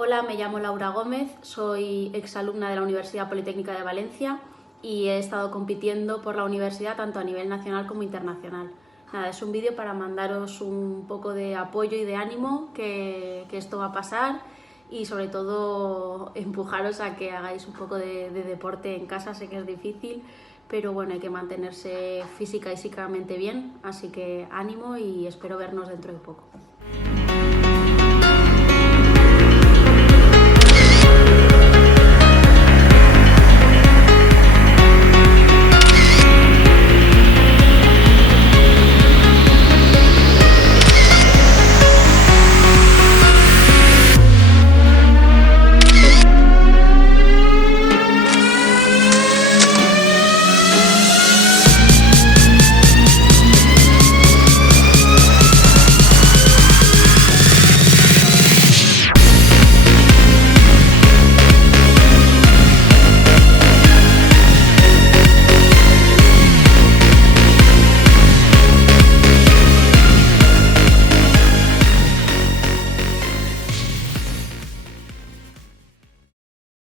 Hola, me llamo Laura Gómez, soy exalumna de la Universidad Politécnica de Valencia y he estado compitiendo por la universidad tanto a nivel nacional como internacional. Nada, es un vídeo para mandaros un poco de apoyo y de ánimo que esto va a pasar y sobre todo empujaros a que hagáis un poco de deporte en casa. Sé que es difícil, pero bueno, hay que mantenerse física y psíquicamente bien, así que ánimo y espero vernos dentro de poco.